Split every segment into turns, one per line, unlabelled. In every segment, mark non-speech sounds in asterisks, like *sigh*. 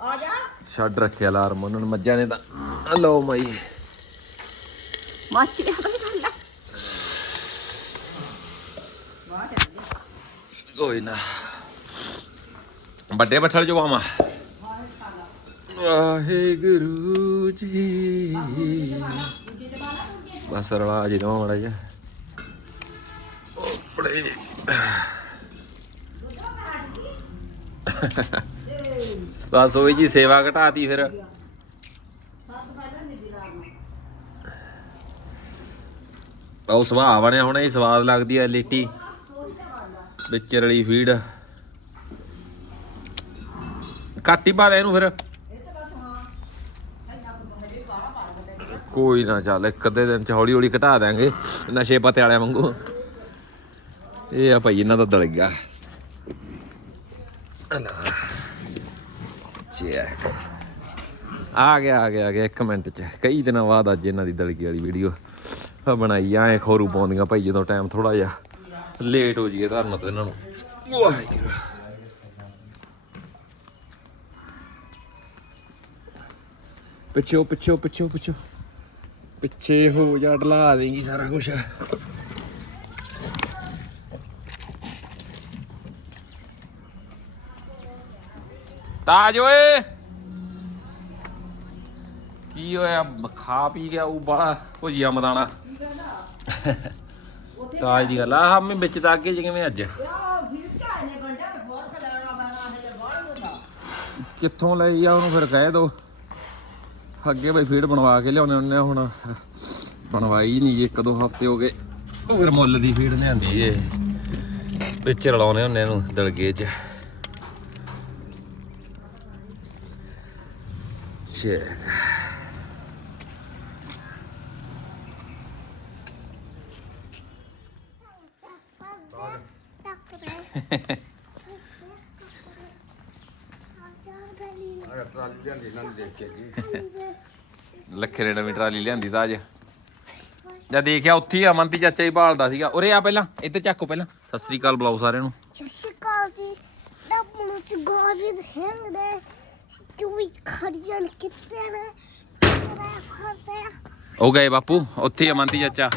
ਆ ਜਾ।
ਛੱਡ ਰੱਖਿਆ ਅਲਾਰਮ ਉਹਨਾਂ ਨੇ ਮੱਝਾਂ ਨੇ ਤਾਂ। ਲਓ ਮਾਈ।
ਮਾਚੀ ਆ ਬਈ ਲੈ।
ਕੋਈ ਨਾ। ਵੱਡੇ ਬੱਠਲ ਜੋ ਆਵਾਂ। ਵਾਹਿਗੁਰੂ ਜੀ। ਬਸ ਰਲਾ ਜੀ ਦੋ ਮੜਾ ਜਾ ਬੜੇ ਬਸ ਹੋਈ ਜੀ ਸੇਵਾ ਘਟਾਤੀ ਫਿਰ। ਉਹ ਸੁਭਾਅ ਬਣਿਆ ਹੁਣ ਇਹ ਸਵਾਦ ਲੱਗਦੀ ਐ ਲੇਟੀ। ਵਿੱਚ ਰਲੀ ਫੀਡ। ਘੱਟ ਹੀ ਪਾ ਦੇ ਇਹਨੂੰ ਫਿਰ। ਕੋਈ ਨਾ ਚੱਲ, ਇੱਕ ਅੱਧੇ ਦਿਨ ਚ ਹੌਲੀ ਹੌਲੀ ਘਟਾ ਦਾਂਗੇ ਨਸ਼ੇ ਪਤੇ ਵਾਲਿਆਂ ਵਾਂਗੂ। ਇਹ ਆ ਭਾਈ, ਇਹਨਾਂ ਦਾ ਦਲ ਗਿਆ। ਚੈੱਕ ਆ ਗਿਆ ਆ ਗਿਆ ਆ ਗਿਆ, ਇੱਕ ਮਿੰਟ ਚ। ਕਈ ਦਿਨਾਂ ਬਾਅਦ ਅੱਜ ਇਹਨਾਂ ਦੀ ਦਲਕੀ ਵਾਲੀ ਵੀਡੀਓ ਬਣਾਈ ਐ ਖੋਰੂ ਪਾਉਂਦੀਆਂ ਭਾਈ ਜਦੋਂ ਟਾਈਮ ਥੋੜਾ ਜਿਹਾ ਲੇਟ ਹੋ ਜੀਏ ਧਰਨ ਤੋਂ ਇਹਨਾਂ ਨੂੰ। ਵਾਹਿਗੁਰੂ। ਪਿੱਛੇ ਹੋ, ਪਿੱਛੇ ਪਿੱਛੇ ਹੋ, ਪਿੱਛੇ ਪਿੱਛੇ ਹੋ ਜਾ, ਢਲਾ ਦੇਂਗੀ ਸਾਰਾ ਕੁਝ ਤਾਜ ਓਏ। ਕੀ ਹੋਇਆ? ਖਾ ਪੀ ਗਿਆ ਉਹ ਬੜਾ ਭੁਜੀਆ ਮਦਾਣਾ। ਤਾਜ ਦੀ ਗੱਲ ਆ ਹਮੇ ਵਿੱਚ ਤਾਂ ਅੱਗੇ ਜਿਵੇਂ ਅੱਜ? ਕਿੱਥੋਂ ਲਈ ਆ ਉਹਨੂੰ ਫਿਰ ਕਹਿ ਦੋ। ਅੱਗੇ ਬਈ ਫੀਡ ਬਣਵਾ ਕੇ ਲਿਆਉਣੇ ਉਹਨੇ ਹੁਣ ਬਣਵਾਈ ਨਹੀਂ ਜੀ, ਇੱਕ ਦੋ ਹਫ਼ਤੇ ਹੋ ਗਏ। ਫਿਰ ਮੁੱਲ ਦੀ ਫੀਡ ਲਿਆਂਦੀ ਏ। ਵਿੱਚ ਰਲਾਉਣੇ ਹੁੰਨੇ ਇਹਨੂੰ ਦਲਗੇ ਚ। ਲੱਖੇ ਨੇ ਨਵੀਂ ਟਰਾਲੀ ਲਿਆਂਦੀ ਤਾਂ ਅੱਜ। ਜਾਂ ਦੇਖਿਆ ਉੱਥੇ ਹੀ ਅਮਨਤੀ ਚਾਚਾ ਹੀ ਭਾਲਦਾ ਸੀਗਾ। ਉਰੇ ਆ ਪਹਿਲਾਂ ਇੱਥੇ ਚੱਕੋ ਪਹਿਲਾਂ। ਸਤਿ ਸ੍ਰੀ ਅਕਾਲ ਬੁਲਾਓ ਸਾਰਿਆਂ ਨੂੰ।
Shishikati, dat moet je gaan ਚੂਹੀ ਖੜ ਜਾਣ ਕਿੱਥੇ ਨੇ ਕਿੱਥੇ ਖੜਦੇ
ਹੋ ਗਏ ਬਾਪੂ ਉੱਥੇ ਹੀ ਅਮੰਤੀ ਚਾਚਾ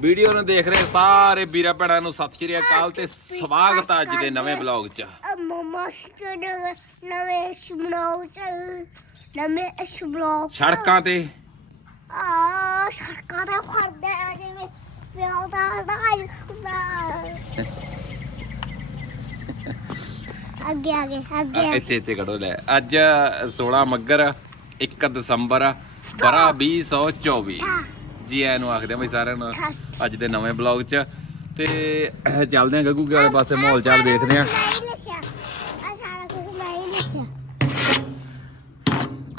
ਵੀਡੀਓ ਨੂੰ ਦੇਖ ਰਹੇ ਸਾਰੇ ਵੀਰਾ ਭੈਣਾਂ ਨੂੰ ਸਤਿ ਸ਼੍ਰੀ ਅਕਾਲ ਤੇ ਸਵਾਗਤ ਹੈ ਅੱਜ ਦੇ ਨਵੇਂ ਵਲੌਗ 'ਚ
ਮਮਾ ਸਟੂਡੀਓ ਨਵੇਂ ਸ਼ਮਨਾਉ ਚ ਨਵੇਂ ਸ਼ਮਨਾਉ
ਸੜਕਾਂ ਤੇ
ਆ ਸੜਕਾਂ ਤੇ ਖੜਦੇ ਆ ਜਿਵੇਂ ਵਿਆਹ ਦਾ ਨਾਲ ਹੁੰਦਾ ਅੱਗੇ
ਇੱਥੇ ਇੱਥੇ ਕੱਢੋ ਲੈ। ਅੱਜ 16 ਮੱਗਰ 1 ਦਸੰਬਰ ਬਰਾ 2024 ਜੀ ਆਇਆਂ ਨੂੰ ਆਖਦੇ ਆ ਬਈ ਸਾਰਿਆਂ ਨੂੰ ਅੱਜ ਦੇ ਨਵੇਂ ਬਲੌਗ 'ਚ। ਤੇ ਚੱਲਦੇ ਆ ਗੱਗੂ ਕੇ ਵਾਲੇ ਪਾਸੇ ਮਾਹੌਲ ਚਾਲ ਵੇਖਦੇ ਆ।
ਮੈਂ ਹੀ ਲਿਖਿਆ। ਆ ਸਾਰਾ ਕੁਝ ਮੈਂ ਹੀ ਲਿਖਿਆ।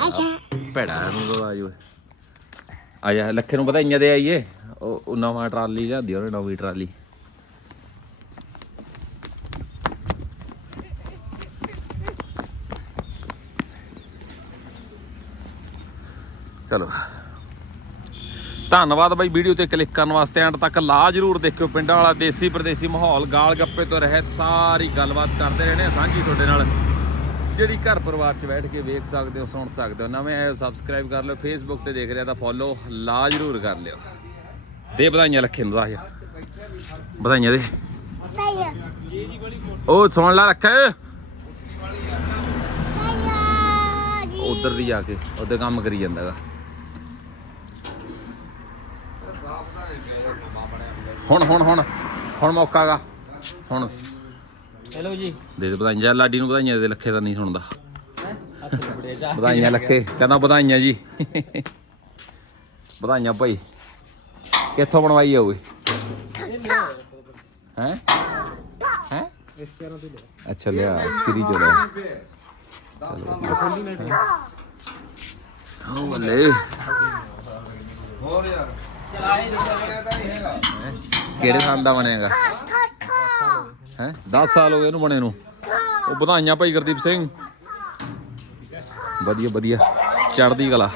ਅੱਛਾ।
ਭੈੜਾ ਨੂੰ ਲੋ ਆਜੋ ਆ ਜਾ ਲੱਖੇ ਨੂੰ ਪਤਾ ਇੰਨੇ ਦੇ ਆਈਏ? ਉਹ ਉਹ ਨਵਾਂ ਟਰਾਲੀ ਲਿਆਂਦੀ ਉਹਨੇ ਨਵੀਂ ਟਰਾਲੀ। ਚਲੋ। ਧੰਨਵਾਦ ਬਾਈ ਵੀਡੀਓ ਤੇ ਕਲਿੱਕ ਕਰਨ ਵਾਸਤੇ। ਐਂਡ ਤੱਕ ਲਾ ਜਰੂਰ ਦੇਖਿਓ ਪਿੰਡਾਂ ਵਾਲਾ ਦੇਸੀ ਪ੍ਰਦੇਸੀ ਮਾਹੌਲ। ਗਾਲ ਗੱਪੇ ਤੋਂ ਰਹਿਤ ਸਾਰੀ ਗੱਲਬਾਤ ਕਰਦੇ ਰਹਿਣੇ ਆ ਸਾਂਝੀ ਤੁਹਾਡੇ ਨਾਲ। ਜਿਹੜੀ ਘਰ ਪਰਿਵਾਰ 'ਚ ਬੈਠ ਕੇ ਵੇਖ ਸਕਦੇ ਹੋ ਸੁਣ ਸਕਦੇ ਹੋ ਨਵੇਂ ਆਏ ਸਬਸਕ੍ਰਾਈਬ ਕਰ ਲਿਓ। ਫੇਸਬੁੱਕ ਤੇ ਦੇਖ ਰਿਹਾ ਤਾਂ ਫੋਲੋ ਲਾ ਜਰੂਰ ਕਰ ਲਿਓ। ਦੇ ਵਧਾਈਆਂ ਲੱਖੇ ਨੂੰ ਦੱਸ ਵਧਾਈਆਂ ਦੇ। ਉਹ ਸੁਣ ਲੈ ਰੱਖੇ। ਉਧਰ ਦੀ ਜਾ ਕੇ ਉਧਰ ਕੰਮ ਕਰੀ ਜਾਂਦਾਗਾ। ਹੁਣ ਹੁਣ ਹੁਣ ਹੁਣ ਮੌਕਾਗਾ ਹੁਣ
ਹੈਲੋ ਜੀ।
ਦੇ ਦੇ ਵਧਾਈਆਂ। ਲਾਡੀ ਨੂੰ ਵਧਾਈਆਂ ਦੇ ਲੱਖੇ ਦਾ ਨਹੀਂ ਸੁਣਦਾ।
ਜਾ।
ਵਧਾਈਆਂ ਲੱਖੇ। ਕਹਿੰਦਾ ਵਧਾਈਆਂ ਜੀ। ਵਧਾਈਆਂ ਭਾਈ। ਕਿੱਥੋਂ ਬਣਵਾਈ ਆ ਓਏ ਹੈ? ਹੈ?
ਰਿਸ਼ਤੇਦਾਰਾਂ ਤੋਂ ਲਿਆ
ਅੱਛਾ ਲਿਆ। ਸਕਰੀ ਚੋ ਲਿਆ। ਉਹ ਬੱਲੇ।
ਚਲਾਏ ਦਿੱਤਾ
ਕਿਹੜੇ ਸਾਲ ਦਾ ਬਣੇਗਾ? ਹੈ? 10 ਸਾਲ ਹੋ ਗਏ ਇਹਨੂੰ ਬਣੇ ਨੂੰ। ਉਹ ਵਧਾਈਆਂ ਭਾਈ ਗੁਰਦੀਪ ਸਿੰਘ। ਵਧੀਆ ਵਧੀਆ। ਚੜਦੀ ਕਲਾ।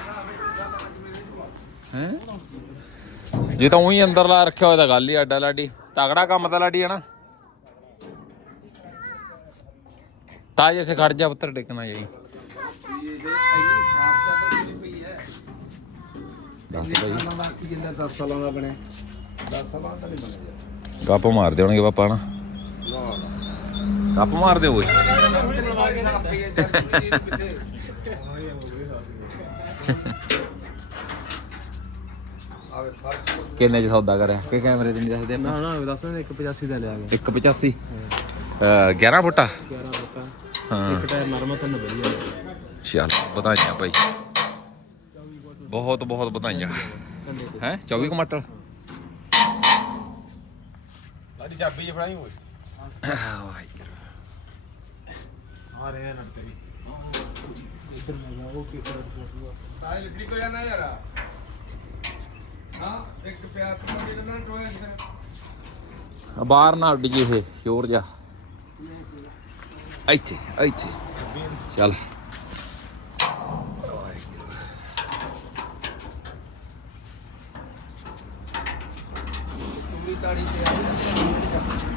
ਹੈ? ਜੇ ਤਾਂ ਉਹੀ ਅੰਦਰ ਲਾ ਰੱਖਿਆ ਹੋਇਆ ਤਾਂ ਗੱਲ ਹੀ ਅੱਡਾ ਲਾਡੀ। ਤਗੜਾ ਕੰਮ ਤਾਂ ਲਾਡੀ ਹੈ ਨਾ। ਤਾਜ ਇੱਥੇ ਖੜ ਜਾ ਪੁੱਤਰ ਟਿਕਣਾ ਜਾਈ। ਦੱਸ ਭਾਈ।
ਕੀ ਜਿੰਦਾ 10 ਸਾਲਾਂ ਦਾ ਬਣਿਆ। 10 ਸਾਲਾਂ ਦਾ ਨਹੀਂ ਬਣਿਆ
ਗੱਪ ਮਾਰਦੇ ਹੋਣਗੇ ਪਾਪਾ ਨਾ। ਗੱਪ ਮਾਰਦੇ
ਫ਼ਰਕ
ਕਿੰਨੇ ਚ ਸੌਦਾ ਕਰਿਆ? ਕਿ ਕੈਮਰੇ ਤੇ ਨਹੀਂ ਦੱਸਦੇ
ਨਾ ਨਾ ਦੱਸ ਨੇ 185 ਦਾ ਲਿਆ ਗਿਆ।
185 ਅ 11 ਫੁੱਟਾ?
11 ਬਤਾ
ਹਾਂ।
ਇੱਕ ਟਾਇਰ ਨਰਮਾ ਤਾਂ ਵਧੀਆ।
ਚੱਲ ਵਧਾਈਆਂ ਭਾਈ। ਬਹੁਤ ਬਹੁਤ ਵਧਾਈਆਂ ਹੈ 24 ਕਮਾਟਲ
ਅੱਜ ਚਾਬੀ ਜੇ ਫੜਾਈ ਹੋਏ
ਵਾਹਿਗੁਰੂ
ਆ ਰਹੇ ਨਾ ਤੇਰੀ ਇੱਧਰ ਮੈਂ ਉਹ ਕੀ ਕਰ ਰਿਹਾ
ਤਾਏ ਲੱਕੜੀ ਕੋ ਜਾਣਾ ਯਾਰ ਹਾਂ ਇੱਕ ਪਿਆ ਤੂੰ ਦੇ ਨਾ ਟੋਏ ਅੰਦਰ
ਬਾਹਰ ਨਾ ਉੱਡ ਜੇ ਇਹ ਸ਼ੋਰ ਜਾ ਇੱਥੇ ਇੱਥੇ ਚੱਲ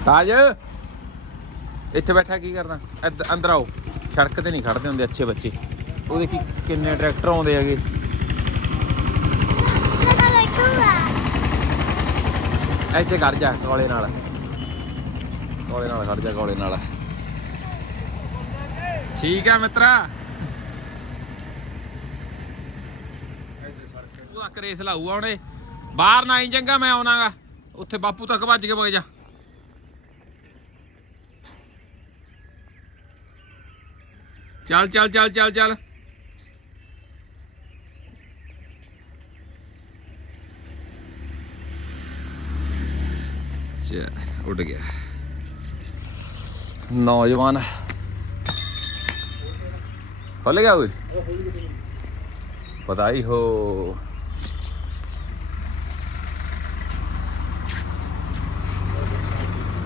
ਤਾਜ, ਇੱਥੇ ਬੈਠਾ ਕੀ ਕਰਦਾ? ਇੱਧ- ਅੰਦਰ ਆਓ। ਸੜਕ ਤੇ ਨਹੀਂ ਖੜਦੇ ਹੁੰਦੇ ਅੱਛੇ ਬੱਚੇ। ਉਹਦੇ ਕੀ ਕਿੰਨੇ ਟਰੈਕਟਰ ਆਉਂਦੇ ਹੈਗੇ। ਇੱਥੇ ਖੜ ਜਾ ਕੋਲੇ ਨਾਲ। ਕੋਲੇ ਨਾਲ ਖੜ ਜਾ ਕੋਲੇ ਨਾਲ। ਠੀਕ ਆ ਮਿੱਤਰਾ। ਤੂੰ ਆ ਲਾਊਗਾ ਉਹਨੇ ਬਾਹਰ ਨਾ ਆਈ ਚੰਗਾ, ਮੈਂ ਆਉਣਾਗਾ। ਉੱਥੇ ਬਾਪੂ ਤੱਕ ਭੱਜ ਕੇ ਵਗ ਜਾ। ਚੱਲ ਚੱਲ ਚੱਲ ਚੱਲ ਚੱਲ। ਚਾ ਉੱਡ ਗਿਆ। ਨੌਜਵਾਨ। ਖੁੱਲ ਗਿਆ ਪਤਾ ਪਤਾਈ ਹੋ।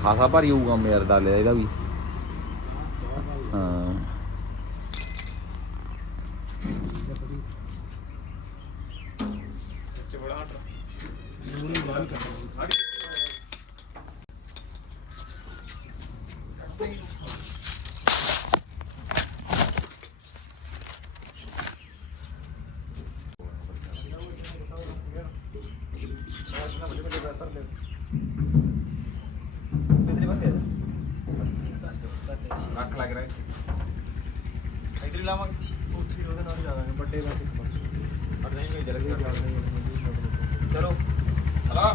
ਖਾਸਾ ਭਾਰੀ ਹੋਊਗਾ ਮੇਰ ਡਾਲਿਆ ਇਹਦਾ ਵੀ। ਹਾਂ। ਰੱਖ ਲੱਗ ਰਿਹਾ
ਇਧਰ ਲਾਵਾਂਗੇ ਉੱਥੇ ਉਹਦੇ ਨਾਲ ਜਾਵਾਂਗੇ ਵੱਡੇ ਦਾ ਇੱਕ ਪਾਸੇ ਅੜ ਨਹੀਂ ਕੋਈ ਜਲਦੀ ਚਲੋ
ਹਲਾ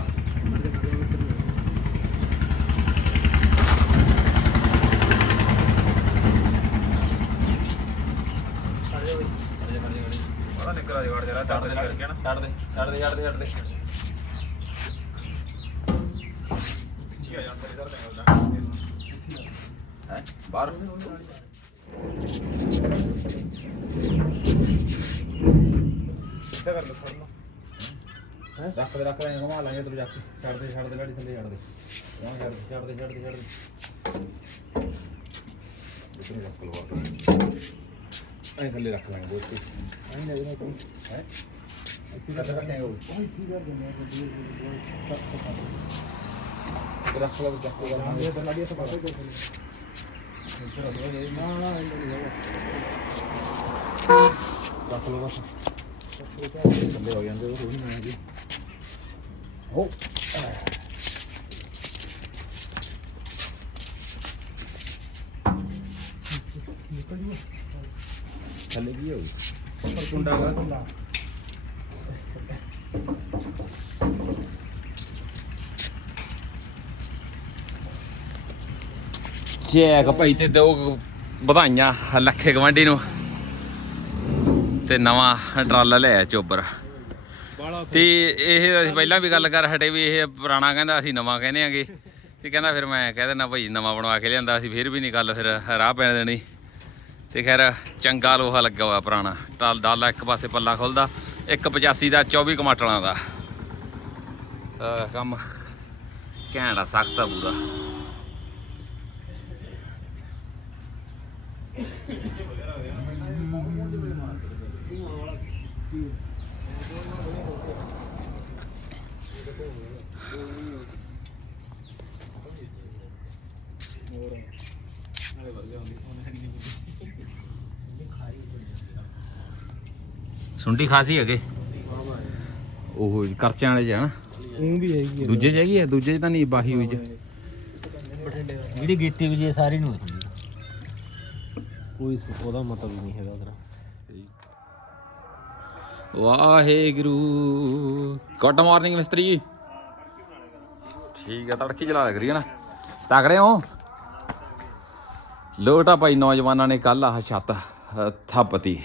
ਬੜਾ ਨਿਕਲ ਜਵਾੜ ਜਰਾ ਛੱਡ ਦੇ ਛੱਡ ਦੇ ਛੱਡ ਦੇ ਛੱਡ ਦੇ ਛੱਡ ਦੇ ਛੱਡ ਦੇ। ਠੀਕ ਆ ਯਾਰ ਇਧਰ ਲੈ ਹੈ? ਬਾਹਰ
ਇੱਥੇ ਕਰ ਲਓ ਫੜ ਲਓ।
ਰੱਖ ਦੇ ਰੱਖ ਲੈ ਘੁਮਾ ਲਾਂਗੇ ਤੂੰ ਜਾ ਕੇ। ਛੱਡ ਦੇ ਛੱਡ ਦੇ ਗਾੜੀ ਥੱਲੇ ਛੱਡ ਦੇ। ਹਾਂ ਛੱਡ ਦੇ ਛੱਡ ਦੇ ਛੱਡ ਦੇ ਛੱਡ ਦੇ। ਇਤਨੇ ਰੱਖ ਲਵਾ ਐਂ ਥੱਲੇ ਰੱਖ ਲਾਂਗੇ ਕੇ
ਨਹੀਂ ਨਹੀਂ ਨਾ ਕੋਈ
ਹੈ ਇੱਥੇ ਰੱਖ ਰੱਖਾਂਗੇ ਉਹ
ਕੋਈ ਕੀ ਕਰ ਦਿੰਦੇ ਆ ਗੱਡੀ
ਰੱਖ ਲਓ ਚੱਕ ਲਓ
ਆਂਦੇ ਤਾਂ ਲੱਗੇ ਤਾਂ ਪਾਸੇ ਕਰ ਨਾ ਨਾ
ਰੱਖ ਲਓ ਬਸ ਥੱਲੇ ਹੋ ਜਾਂਦੇ ਉਹ ਨਹੀਂ ਆਉਂਦੀ ਹੋ ਥੱਲੇ ਕੀ ਹੋਊ
ਪਰ ਕੁੰਡਾ ਗਾ
ਚੈਕ ਭਾਈ ਤੇ ਦੋ ਵਧਾਈਆਂ ਲੱਖੇ ਗਵਾਂਢੀ ਨੂੰ। ਤੇ ਨਵਾਂ ਟਰਾਲਾ ਲਿਆ ਚੋਬਰ। ਤੇ ਇਹ ਅਸੀਂ ਪਹਿਲਾਂ ਵੀ ਗੱਲ ਕਰ ਹਟੇ ਵੀ ਇਹ ਪੁਰਾਣਾ ਕਹਿੰਦਾ ਅਸੀਂ ਨਵਾਂ ਕਹਿੰਦੇ ਆਂਗੇ। ਤੇ ਕਹਿੰਦਾ ਫਿਰ ਮੈਂ ਕਹਿ ਦਿੰਦਾ ਭਾਈ ਨਵਾਂ ਬਣਵਾ ਕੇ ਲਿਆਂਦਾ ਅਸੀਂ ਫਿਰ ਵੀ ਨਹੀਂ ਗੱਲ ਫਿਰ ਰਾਹ ਪੈਣ ਦੇਣੀ। ਤੇ ਖੈਰ, ਚੰਗਾ ਲੋਹਾ ਲੱਗਾ ਹੋਇਆ ਪੁਰਾਣਾ। ਟਾਲ ਡਾਲਾ ਇੱਕ ਪਾਸੇ ਪੱਲਾ ਖੁੱਲਦਾ 185 ਦਾ 24 ਕਮਾਟਲਾਂ ਦਾ। ਕੰਮ ਘੈਂਟਾ ਸਖਤ ਆ ਪੂਰਾ।
ਹੋਰ ਨਾਲੇ ਵਧੀਆ ਹੁੰਦੀ ਉਹਨੇ ਨਹੀਂ
ਸੁੰਡੀ ਖਾਸੀ ਹੈਗੇ। ਉਹ ਕਰਚਿਆਂ ਵਾਲੇ ਚ ਹਨ
ਉਹ ਵੀ ਹੈਗੀ
ਦੂਜੇ ਚ ਹੈਗੀ ਆ? ਦੂਜੇ ਚ ਤਾਂ ਨਹੀਂ ਬਾਹੀ ਹੋਈ ਚ
ਜਿਹੜੀ ਗੀਤੀ ਵੀ ਜੇ ਸਾਰੀ ਨੂੰ ਹੁੰਦੀ ਕੋਈ ਉਹਦਾ ਮਤਲਬ ਨਹੀਂ ਹੈਗਾ ਉਹਦਾ
ਵਾਹਿਗੁਰੂ। ਗੁੱਡ ਮਾਰਨਿੰਗ ਮਿਸਤਰੀ ਠੀਕ ਆ ਤੜਕੀ ਚਲਾ ਲੱਗ ਰਹੀ ਹੈ ਨਾ ਤਕੜੇ ਹੋ? ਲੋਟਾ ਭਾਈ ਨੌਜਵਾਨਾਂ ਨੇ ਕੱਲ ਆਹ ਛੱਤ ਅਹ, ਥਾਪਤੀ।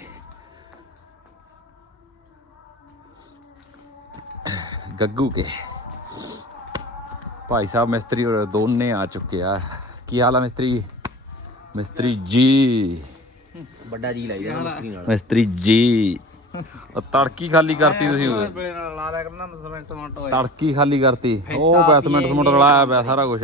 ਗੱਗੂ ਕੇ। ਭਾਈ ਸਾਹਿਬ ਮਿਸਤਰੀ ਔਰ ਦੋਨੇ ਆ ਚੁੱਕੇ ਆ। ਕੀ ਹਾਲ ਆ ਮਿਸਤਰੀ? ਮਿਸਤਰੀ ਜੀ
ਵੱਡਾ ਜੀ ਲਾਈ ਜਾਣਾ ਮਿਸਤਰੀ ਨਾਲ।
ਮਿਸਤਰੀ ਜੀ ਉਹ ਤੜਕੀ ਖਾਲੀ ਕਰਤੀ ਤੁਸੀਂ ਉਹ।
ਬਲੇ ਨਾਲ ਲਾ ਲਿਆ ਕਰਨਾ ਸਮੈਂਟ ਟਮਾਟੋ
ਤੜਕੀ ਖਾਲੀ ਕਰਤੀ। ਉਹ ਬੈਸਮੈਂਟ ਸਮੁੰਡ ਰਲਾਇਆ ਪਿਆ ਸਾਰਾ ਕੁਝ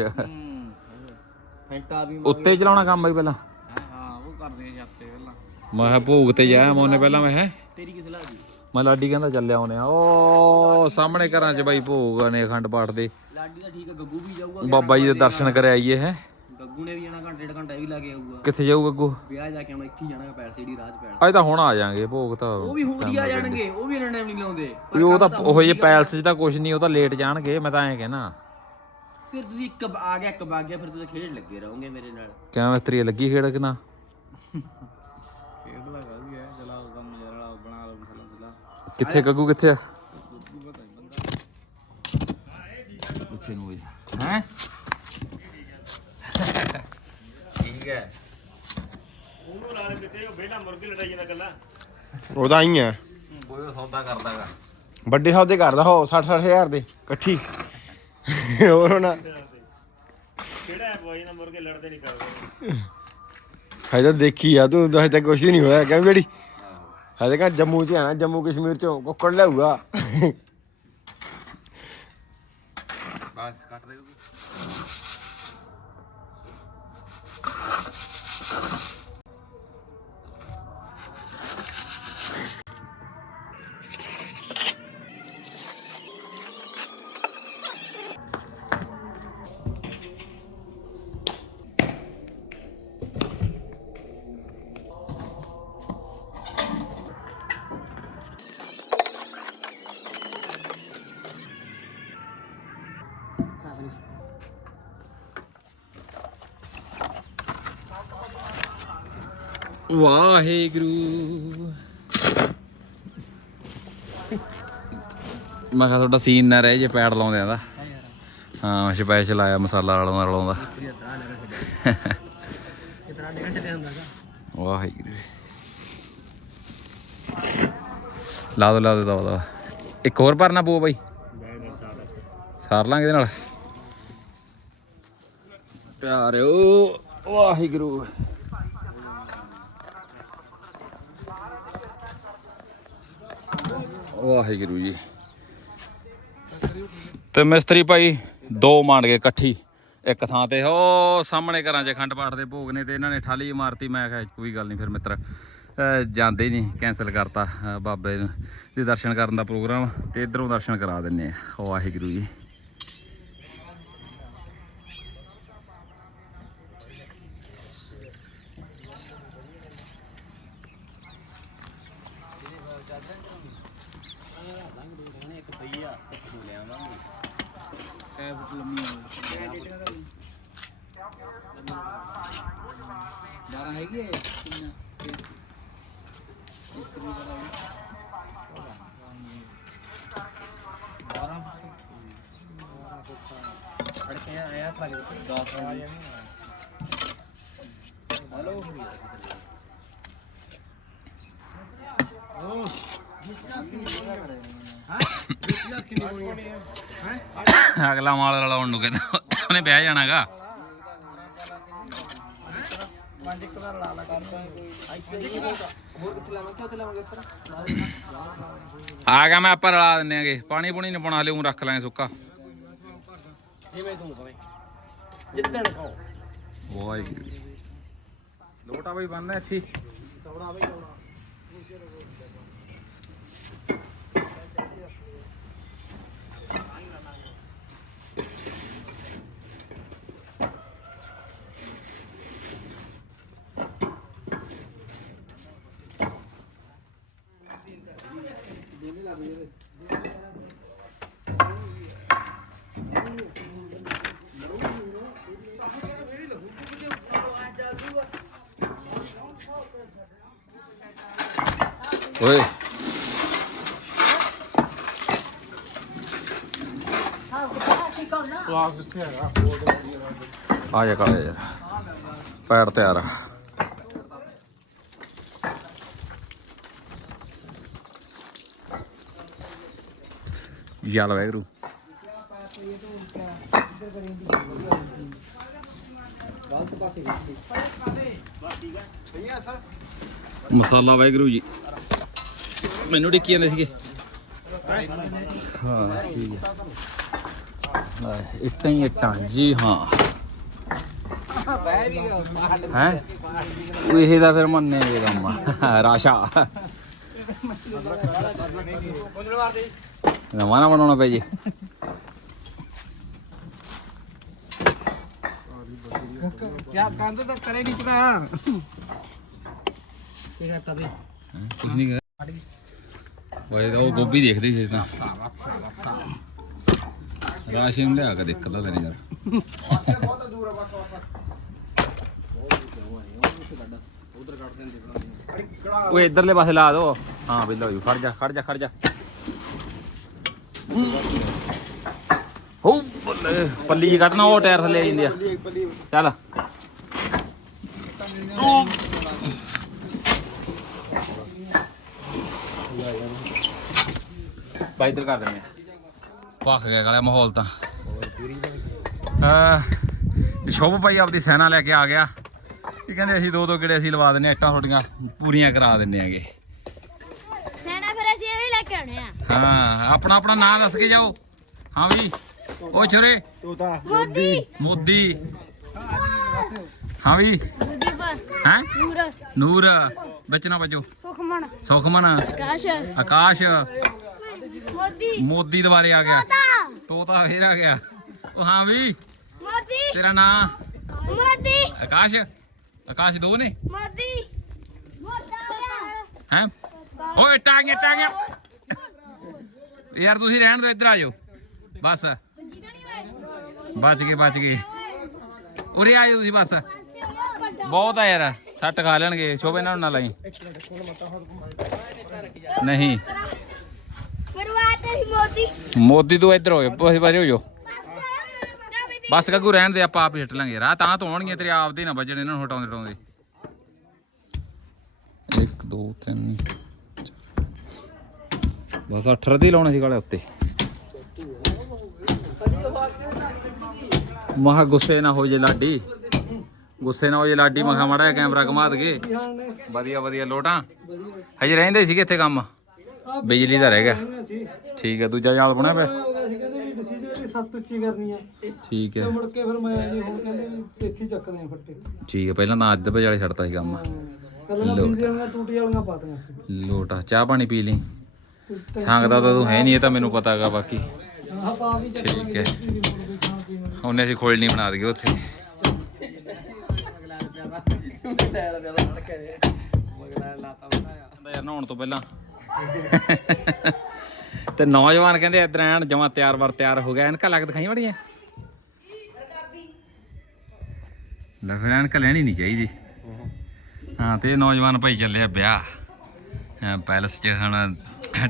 ਫੈਂਟਾ ਵੀ
ਉੱਤੇ ਚਲਾਉਣਾ ਕੰਮ ਬਈ ਪਹਿਲਾਂ।
ਹਾਂ ਉਹ ਕਰਦੇ ਜਾਂਦੇ ਪਹਿਲਾਂ।
ਮੈਂ ਕਿਹਾ ਭੋਗ ਤੇ ਜਾਇਆ ਮੋਨੇ ਪਹਿਲਾਂ ਮੈਂ ਹੈ
ਤੇਰੀ ਕਿਸ ਲੱਗਦੀ?
ਮੈਂ ਲਾਡੀ ਕਹਿੰਦਾ ਚੱਲਿਆ ਆਉਨੇ ਆ ਉਹ ਸਾਹਮਣੇ ਘਰਾਂ 'ਚ ਬਾਈ ਭੋਗ ਨੇ ਅਖੰਡ ਪਾਠ ਦੇ।
ਲਾਡੀ ਦਾ ਠੀਕ ਆ ਗੱਗੂ ਵੀ ਜਾਊਗਾ
ਬਾਬਾ ਜੀ ਦੇ ਦਰਸ਼ਨ ਕਰ ਆਈਏ ਹੈ?
ਗੱਗੂ ਨੇ ਵੀ ਜਾਣਾ ਘੰਟੇ ਡੇਢ ਘੰਟਾ ਵੀ ਲਾ ਕੇ ਆਊਗਾ।
ਕਿੱਥੇ ਜਾਊ ਅੱਗੋ
ਵਿਆਹ ਜਾ ਕੇ ਆਉਣਾ ਇੱਥੇ ਜਾਣਾ ਪੈਰ ਸੀੜੀ ਰਾਜ ਪੈਰ
ਅੱਜ ਤਾਂ ਹੁਣ ਆ ਜਾਾਂਗੇ ਭੋਗ ਤਾਂ
ਉਹ ਵੀ ਹੋਰੀ ਆ ਜਾਣਗੇ ਉਹ ਵੀ ਇਹਨਾਂ ਟਾਈਮ ਨਹੀਂ ਲਾਉਂਦੇ।
ਵੀ ਉਹ ਤਾਂ ਉਹ ਜੇ ਪੈਲਸ 'ਚ ਤਾਂ ਕੁਝ ਨਹੀਂ ਉਹ ਤਾਂ ਲੇਟ ਜਾਣਗੇ ਮੈਂ ਤਾਂ ਐਂ ਕਹਿਣਾ।
ਫਿਰ ਤੁਸੀਂ ਇੱਕ ਆ ਗਿਆ ਇੱਕ ਵਗ ਗਿਆ ਫਿਰ ਤੁਸੀਂ ਖੇਡ ਲੱਗੇ ਰਹੋਗੇ ਮੇਰੇ ਨਾਲ।
ਕਿਵੇਂ ਮਿਸਤਰੀ ਲੱਗੀ ਖੇਡ ਕਿ *laughs* ਨਾ
ਖੇਡਦਾ ਕਰ ਗਿਆ ਚਲਾ ਉਹ ਕੰਮ ਜਰਾ ਬਣਾ ਲਓ ਮਸਲਾ ਮਸਲਾ
ਕਿੱਥੇ ਗੱਗੂ ਕਿੱਥੇ ਆ? ਪਿੱਛੇ ਨੂੰ ਹੈ? ਠੀਕ ਹੈ।
ਉਹਦਾ ਹੀ। ਆ
ਕੋਈ ਸੌਦਾ ਕਰਦਾਗਾ
ਵੱਡੇ ਸੌਦੇ ਕਰਦਾ ਹੋ 60 60000 ਦੇ ਇਕੱਠੀ। ਹੋਰ ਹੁਣ? ਕਿਹੜਾ ਹੈ ਬੋਈ ਨੰਬਰ ਕੇ ਲੜਦੇ ਨਹੀਂ ਕਰਦੇ। ਹਜੇ ਦੇਖੀ ਆ ਤੂੰ ਹਜੇ ਤੱਕ ਕੁਛ ਹੀ ਨਹੀਂ ਹੋਇਆ ਕਹਿੰਦੀ ਬੇੜੀ ਹਜੇ ਕਾ ਜੰਮੂ ਚ ਆਣਾ ਜੰਮੂ ਕਸ਼ਮੀਰ ਚੋਂ ਕੁੱਕੜ ਲਿਆਊਗਾ।
ਵਾਹਿਗੁਰੂ। ਮੈਂ ਕਿਹਾ ਤੁਹਾਡਾ ਸੀਨ ਨਾ ਰਹਿ ਜੇ ਪੈੜ ਲਾਉਂਦੇ ਆ ਹਾਂ, ਸਪੈਸ਼ਲ ਆਇਆ ਮਸਾਲਾ ਰਲਾਉਂਦਾ ਰਲਾਉਂਦਾ।
ਕਿਤਨਾ ਡੇਢ ਤੇ ਹੁੰਦਾ
ਵਾਹਿਗੁਰੂ। ਲਾ ਦੋ ਲਾ ਦੋ ਲਾ ਦੋ। ਇੱਕ ਹੋਰ ਭਰਨਾ ਪਊ ਬਾਈ। ਸਾਰ ਲਾਂਗੇ ਇਹਦੇ ਨਾਲ। ਪਿਆਰਿਓ, ਵਾਹਿਗੁਰੂ। ਵਾਹਿਗੁਰੂ ਜੀ। ਤੇ ਮਿਸਤਰੀ ਭਾਈ, ਦੋ ਮੰਡ ਗਏ ਇਕੱਠੀ। ਇੱਕ ਥਾਂ ਤੇ ਉਹ ਸਾਹਮਣੇ ਘਰਾਂ 'ਚ ਅਖੰਡ ਪਾਠ ਦੇ ਭੋਗ ਨੇ ਤੇ ਇਹਨਾਂ ਨੇ ਠਾਲੀ ਮਾਰਤੀ। ਮੈਂ ਕਿਹਾ, ਕੋਈ ਗੱਲ ਨਹੀਂ ਫਿਰ ਮਿੱਤਰ ਜਾਂਦੇ ਨਹੀਂ ਕੈਨਸਲ ਕਰਤਾ ਬਾਬੇ ਦੇ ਦਰਸ਼ਨ ਕਰਨ ਦਾ ਪ੍ਰੋਗਰਾਮ ਤੇ ਇਧਰੋਂ ਦਰਸ਼ਨ ਕਰਾ ਦਿੰਨੇ ਆ। ਵਾਹਿਗੁਰੂ ਜੀ।
ਇੱਕ ਨੂੰ ਲੈ ਆਵਾਂਗੇ ਕੈਬ ਲੰਮੀ ਦਾਰਾ ਹੈਗੀ ਹੈ ਕਿੰਨਾ ਅੜਕੇ ਆਇਆ ਥਾ 10 ਵਜੇ ਹੈਲੋ
ਅਗਲਾ ਮਾਲ ਰਲਾਉਣ ਨੂੰ ਕਹਿੰਦਾ ਉਹਨੇ ਬਹਿ ਜਾਣਾਗਾ।
ਪੰਜ ਇੱਕ ਵਾਰ ਲਾ ਲਾ
ਆ ਗਿਆ ਮੈਂ ਆਪਾਂ ਰਲਾ ਦਿੰਨੇ ਆਗੇ। ਪਾਣੀ ਪੂਣੀ ਨਹੀਂ ਪਾਉਣਾ ਹਲੇ ਉਂ ਰੱਖ ਲਾਂਗੇ ਸੁੱਕਾ।
ਜਿਵੇਂ ਤੂੰ ਕਵੇਂ ਜਿੱਦਣ ਕਹੋ।
ਵਾਹਿਗੁਰੂ। ਲੋਟਾ ਬਈ ਬੰਨਦਾ ਇੱਥੇ।
ਬਈ
ਓਏ
ਕਲਾਸ ਕਿੱਥੇ ਹੈਗਾ
ਆ ਜਾ ਕਾਲੇ ਯਾਰ ਪੈਰ ਤਿਆਰ ਆ। ਯਾਲ ਵੈਗਰੂ ਮਸਾਲਾ ਵੈਗਰੂ ਜੀ। ਮੈਨੂੰ ਡਿੱਕੀ ਜਾਂਦੇ ਸੀਗੇ। ਹਾਂ, ਠੀਕ ਹੈ ਇੱਟਾਂ ਹੀ ਇੱਟਾਂ ਜੀ ਹਾਂ। ਹੈ? ਉਹ ਇਹ ਦਾ ਫਿਰ ਮੰਨੇ ਦੇ ਕੰਮ। ਰਾਸ਼ਾ। ਨਵਾਂ ਨਾ ਬਣਾਉਣਾ ਪੈ ਜੇ।
ਕਿਆ ਕੰਦ ਤਾਂ ਕਰੇ ਨਹੀਂ ਚੜਾਇਆ ਕੀ ਕਰਤਾ ਬਈ
ਕੁਝ ਨਹੀਂ ਕਰ ਓਏ ਉਹ ਗੋਭੀ ਦੇਖਦੇ ਸੀ ਤਾਂ। ਰਾਸ਼ਨ ਲਿਆ ਕੇ ਦੇਖਦਾ ਤੇਰੇ ਯਾਰ। ਓਏ, ਇਧਰਲੇ ਪਾਸੇ ਲਾ ਦੋ। ਹਾਂ ਬਿੱਲੋ ਜੀ। ਖੜ ਜਾ ਖੜ ਜਾ ਖੜ ਜਾ। ਹੋ ਬੱਲੇ। ਪੱਲੀ ਜੀ ਕੱਢਣਾ, ਉਹ ਟਾਇਰ ਥੱਲੇ ਆ ਜਾਂਦੇ ਆ। ਚੱਲ। ਬਾਈ ਇਧਰ ਕਰ ਦਿੰਦੇ ਆ। ਭੱਖ ਗਿਆ ਗਾਲਿਆ ਮਾਹੌਲ ਤਾਂ। ਹਾਂ ਸ਼ੋਭ ਭਾਈ ਆਪਦੀ ਸੈਨਾ ਲੈ ਕੇ ਆ ਗਿਆ। ਇਹ ਕਹਿੰਦੇ ਅਸੀਂ ਦੋ ਦੋ ਕਿਹੜੇ ਅਸੀਂ ਲਵਾ ਦਿੰਨੇ ਆ, ਇੱਟਾਂ ਤੁਹਾਡੀਆਂ ਪੂਰੀਆਂ ਕਰਾ ਦਿੰਨੇ ਆਗੇ
ਸੈਨਾ ਫਿਰ ਅਸੀਂ ਇਹ ਵੀ ਲੈ ਕੇ ਆਉਣੇ ਆ।
ਹਾਂ ਆਪਣਾ ਆਪਣਾ ਨਾਮ ਦੱਸ ਕੇ ਜਾਓ। ਹਾਂ ਵੀ ਉਹ ਛੋਰੇ।
ਤੋਤਾ
ਮੋਦੀ।
ਮੋਦੀ। ਹਾਂ ਵੀ ਹੈ?
ਨੂਰ।
ਨੂਰ। ਬਚਨਾ ਬਚੋ
ਸੁਖਮਨ।
ਸੁਖਮਨ।
ਆਕਾਸ਼।
ਆਕਾਸ਼।
ਮੋਦੀ।
ਮੋਦੀ ਦੁਬਾਰੇ ਆ ਗਿਆ। ਤੋਤਾ। ਫੇਰ ਆ ਗਿਆ। ਉਹ ਹਾਂ ਵੀ।
ਮੋਦੀ।
ਤੇਰਾ ਨਾਂ?
ਮੋਦੀ।
ਆਕਾਸ਼। ਆਕਾਸ਼ ਦੋ ਨੇ।
ਮੋਦੀ।
ਹੈ? ਓਏ ਟਾਂਗੇ ਟਾਂਗੇ ਯਾਰ ਤੁਸੀਂ ਰਹਿਣ ਦਿਓ ਇੱਧਰ ਆ ਜਾਓ। ਬਸ। ਬਚ ਗਏ ਬਚ ਗਏ। ਉਰੇ ਆ ਜਾਓ ਤੁਸੀਂ ਬਸ। ਬਹੁਤ ਆ ਯਾਰ। ਸੱਟ ਖਾ ਲੈਣਗੇ। ਸ਼ੋਭੇ ਨਾਲ ਨਾ ਲਾਈ। ਨਹੀਂ।
ਸੀ ਮੋਦੀ।
ਮੋਦੀ ਤੋਂ ਇੱਧਰ ਹੋਏ ਤੁਸੀਂ ਬਾਰੇ ਹੋ ਜਾਓ ਬਸ ਗੱਗੂ ਰਹਿਣ ਦੇ ਆਪਾਂ ਆਪ ਹੀ ਹਿੱਟ ਲਾਂਗੇ। ਰਾਹ ਤਾਂ ਤੋਣਗੀਆਂ ਤੇਰੇ ਆਪ ਦੇ ਨਾ ਵੱਜਣ ਇਹਨਾਂ ਨੂੰ ਹਟਾਉਂਦੇ ਹਟਾਉਂਦੇ। 1 2 3 ਬਸ 18 ਦੇ ਲਾਉਣੇ ਸੀ ਕਾਲੇ ਉੱਤੇ। ਮਹਾ ਗੁੱਸੇ ਨਾ ਹੋ ਜੇ ਲਾਡੀ। ਗੁੱਸੇ ਨਾ ਹੋ ਜੇ ਲਾਡੀ ਮਖਾ ਮੜਾ ਕੈਮਰਾ ਘੁਮਾ ਦਗੇ ਵਧੀਆ ਵਧੀਆ ਲੋਟਾਂ। ਹਜੇ ਰਹਿੰਦੇ ਸੀਗੇ ਇੱਥੇ ਕੰਮ। ਬਿਜਲੀ ਦਾ ਰਹਿ ਗਿਆ। ਠੀਕ ਹੈ ਦੂਜਾ ਜਾਲ ਬਣਾ ਪਿਆ?
ਅਸੀਂ ਕਹਿੰਦੇ ਵੀ ਡਿਸੀਜਨ ਵੀ ਸੱਤ ਉੱਚੀ ਕਰਨੀ ਆ।
ਠੀਕ ਹੈ।
ਮੁੜ ਕੇ ਫਿਰ ਮੈਂ ਨਹੀਂ ਹੁਣ ਕਹਿੰਦੇ ਵੀ ਇੱਥੇ ਹੀ ਚੱਕਦੇ ਆ ਫੱਟੇ।
ਠੀਕ ਹੈ ਪਹਿਲਾਂ ਤਾਂ ਅੱਧ ਵਜਾਲੇ ਛੱਡਤਾ ਸੀ ਕੰਮ।
ਕੱਲਾਂ ਬਿਜਲੀ ਵਾਲੀਆਂ ਟੂਟੀ ਵਾਲੀਆਂ ਪਾਤੀਆਂ ਸੀ।
ਲੋਟਾ ਚਾਹ ਪਾਣੀ ਪੀ ਲਈ। ਸੰਗਦਾ ਤਾਂ ਤੂੰ ਹੈ ਨਹੀਂ ਇਹ ਤਾਂ ਮੈਨੂੰ ਪਤਾ ਹੈਗਾ ਬਾਕੀ।
ਆਹ ਪਾ ਵੀ
ਠੀਕ ਹੈ। ਉਹਨੇ ਅਸੀਂ ਖੋਲ ਨਹੀਂ ਬਣਾ ਦਈਏ ਉੱਥੇ। ਕਹਿੰਦਾ ਯਾਰ ਨਹਾਉਣ ਤੋਂ ਪਹਿਲਾਂ। *laughs* ਤੇ ਨੌਜਵਾਨ ਕਹਿੰਦੇ ਇਧਰ ਐਨ ਜਮਾ ਤਿਆਰ ਵਰ ਤਿਆਰ ਹੋ ਗਿਆ। ਐਨਕਾਂ ਲੱਗ ਦਿਖਾਈ ਬੜੀਆਂ। ਲੈ ਫਿਰ ਐਨਕਾਂ ਲੈਣੀ ਨਹੀਂ ਚਾਹੀਦੀ। ਹਾਂ ਤੇ ਨੌਜਵਾਨ ਭਾਈ ਚੱਲਿਆ ਵਿਆਹ। ਪੈਲਸ 'ਚ ਹੁਣ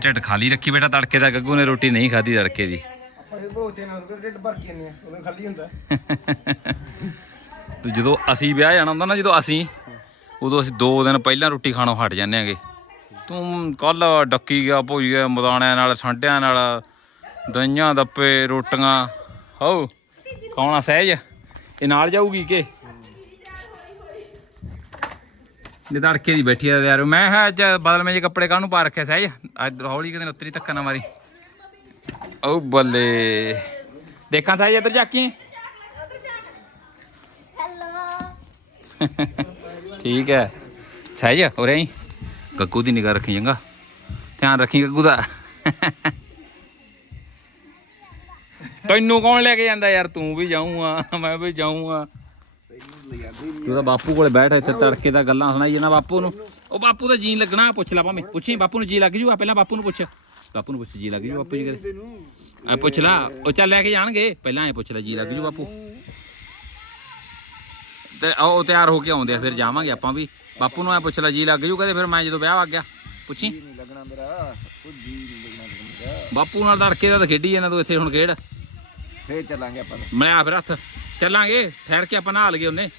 ਢਿੱਡ ਖਾਲੀ ਰੱਖੀ ਬੇਟਾ ਤੜਕੇ ਦਾ। ਗੱਗੂ ਨੇ ਰੋਟੀ ਨਹੀਂ ਖਾਧੀ ਤੜਕੇ ਦੀ। ਜਦੋਂ ਅਸੀਂ ਵਿਆਹ ਜਾਣਾ ਹੁੰਦਾ ਨਾ ਜਦੋਂ ਅਸੀਂ ਉਦੋਂ ਅਸੀਂ 2 ਦਿਨ ਪਹਿਲਾਂ ਰੋਟੀ ਖਾਣੋਂ ਹਟ ਜਾਂਦੇ ਆਂਗੇ। ਤੂੰ ਕੱਲ ਡੱਕੀ ਗਿਆ ਭੁੱਜ ਗਿਆ ਮਦਾਣਿਆਂ ਨਾਲ ਸੰਡਿਆਂ ਨਾਲ ਦਹੀਆਂ ਦੱਪੇ ਰੋਟੀਆਂ। ਹੋ ਕੌਣਾ ਸਹਿਜ? ਇਹ ਨਾਲ ਜਾਊਗੀ ਕਿ? ਨੇ ਤੜਕੇ ਦੀ ਬੈਠੀ ਆ ਯਾਰ। ਮੈਂ ਕਿਹਾ ਅੱਜ ਬਦਲਵੇਂ ਜੇ ਕੱਪੜੇ ਕਾਹਨੂੰ ਪਾ ਰੱਖਿਆ ਸਹਿਜ? ਅੱਜ ਹੌਲੀ ਕਿਤੇ ਉੱਤਰੀ ਧੱਕਾ ਨਾ ਮਾਰੀ। ਓ ਬੱਲੇ। ਦੇਖਾਂ ਸਹਿਜ ਇੱਧਰ ਜਾ ਕੇ।
ਹੈਲੋ
ਠੀਕ ਹੈ। ਸਹਿਜ ਹੋ ਰਹੀ ਗੱਗੂ ਦੀ ਨਿਗਾਹ ਰੱਖੀ ਚੰਗਾ। ਧਿਆਨ ਰੱਖੀ ਗੱਗੂ ਦਾ। ਤੈਨੂੰ ਕੌਣ ਲੈ ਕੇ ਜਾਂਦਾ ਯਾਰ? ਤੂੰ ਵੀ ਜਾਊਂਗਾ, ਮੈਂ ਵੀ ਜਾਊਂਗਾ। ਤੂੰ ਤਾਂ ਬਾਪੂ ਕੋਲੇ ਬੈਠ ਇੱਥੇ ਤੜਕੇ ਦਾ ਗੱਲਾਂ ਸੁਣਾਈ ਜਾਂਦਾ ਬਾਪੂ ਨੂੰ। ਉਹ ਬਾਪੂ ਦਾ ਜੀ ਲੱਗਣਾ, ਪੁੱਛ ਲੈ ਭਾਵੇਂ। ਪੁੱਛੀ, ਬਾਪੂ ਨੂੰ ਜੀ ਲੱਗ ਜੂਗਾ, ਪਹਿਲਾਂ ਬਾਪੂ ਨੂੰ ਪੁੱਛ। ਬਾਪੂ ਨੂੰ ਪੁੱਛ, ਜੀ ਲੱਗ ਜੂ ਬਾਪੂ ਜੀ ਕਦੇ। ਆ ਪੁੱਛ ਲਾ, ਉਹ ਚੱਲ ਲੈ ਕੇ ਜਾਣਗੇ। ਪਹਿਲਾਂ ਐ ਪੁੱਛ ਲੈ, ਜੀ ਲੱਗ ਜੂ ਬਾਪੂ। ਤੇ ਉਹ ਤਿਆਰ ਹੋ ਕੇ ਆਉਂਦੇ ਆ, ਫਿਰ ਜਾਵਾਂਗੇ ਆਪਾਂ ਵੀ। ਬਾਪੂ ਨੂੰ ਐ ਪੁੱਛ ਲੈ ਜੀ ਲੱਗ ਜੂ ਕਦੇ ਫਿਰ ਮੈਂ ਜਦੋਂ ਵਿਆਹ ਆ ਗਿਆ। ਪੁੱਛੀ?
ਨਹੀਂ ਲੱਗਣਾ ਮੇਰਾ ਉਹ ਜੀ ਨਹੀਂ ਲੱਗਣਾ ਮੇਰਾ।
ਬਾਪੂ ਨਾਲ ਤੜਕੇ ਦਾ ਤਾਂ ਖੇਡੀ ਜਾਂਦਾ ਤੂੰ ਇੱਥੇ ਹੁਣ ਖੇਡ।
ਫੇਰ ਚੱਲਾਂਗੇ ਆਪਾਂ
ਮੈਂ ਆ ਫਿਰ ਹੱਥ ਚੱਲਾਂਗੇ ਠਹਿਰ ਕੇ ਆਪਾਂ ਨਹਾ ਲਗੇ ਉਹਨੇ।